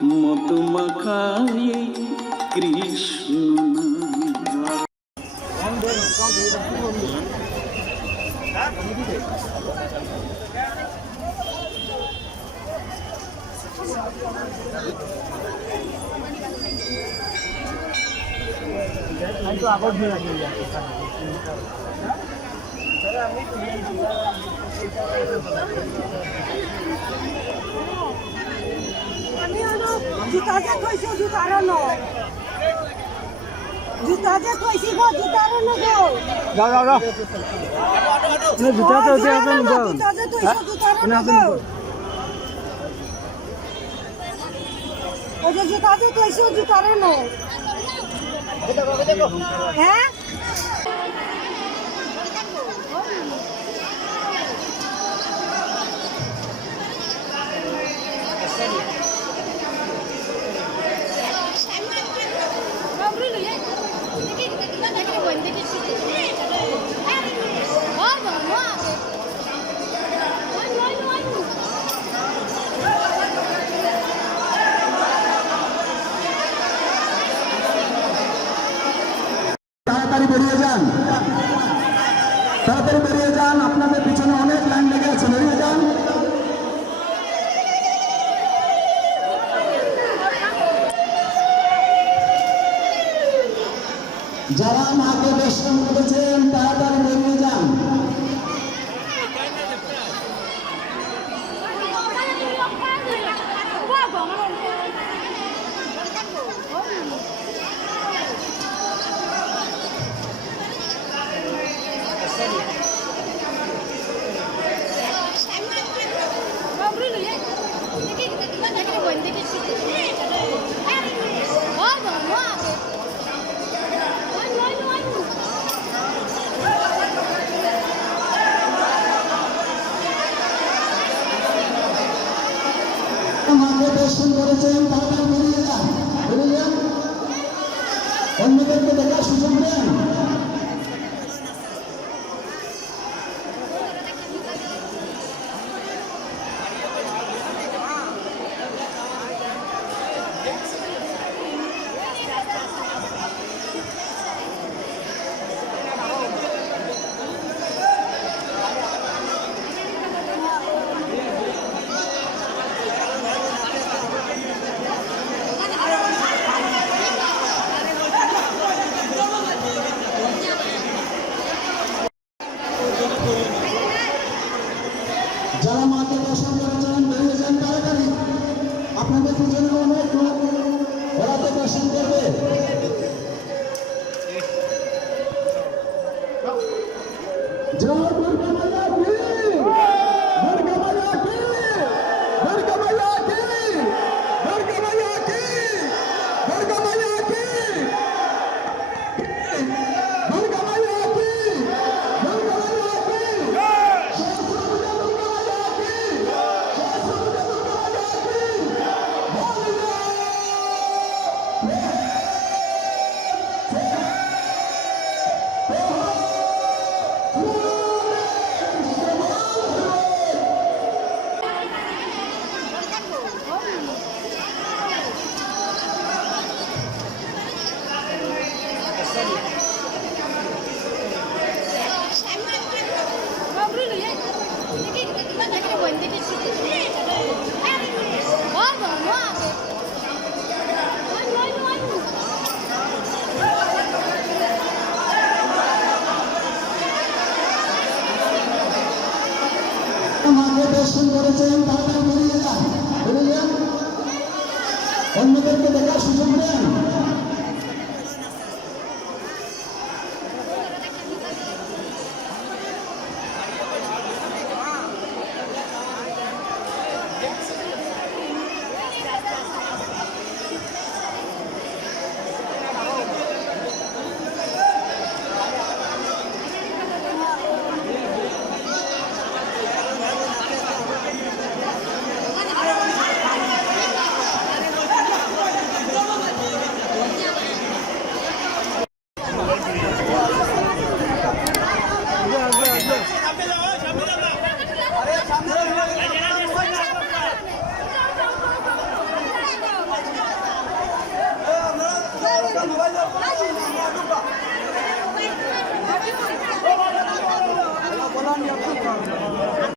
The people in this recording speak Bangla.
মতমাখাই কৃষ্ণ নাম। আমি হলো জুতা যে থৈছো জুতার ন জুতা যে থৈছি গো জুতার ন গো যাও যাও যাও না জুতা তো ওতে আছে না যাও জুতা যে থৈছো জুতার ন এনে আছে গো ওই যে জুতা যে থৈছো জুতার ন হ্যাঁ তাড়াতাড়ি বেরিয়ে যান। তাড়াতাড়ি বেরিয়ে যান, আপনাদের পিছনে অনেক লাইন লেগে আছে, বেরিয়ে যান। যারা মাকে দর্শন করেছেন, তাড়াতাড়ি মাকে দর্শন করেছেন তাড়াতাড়ি বেরিয়ে যান বেরিয়ে যান অন্যদেরকে দেখার সুযোগ দেন যারা মাকে দর্শন করেছেন বেরিয়ে যান তাড়াতাড়ি। আপনাদের পিছনে অনেক লোক ওরা তো দর্শন করবে। জয় দর্শন করেছেন তাড়াতাড়ি Allah.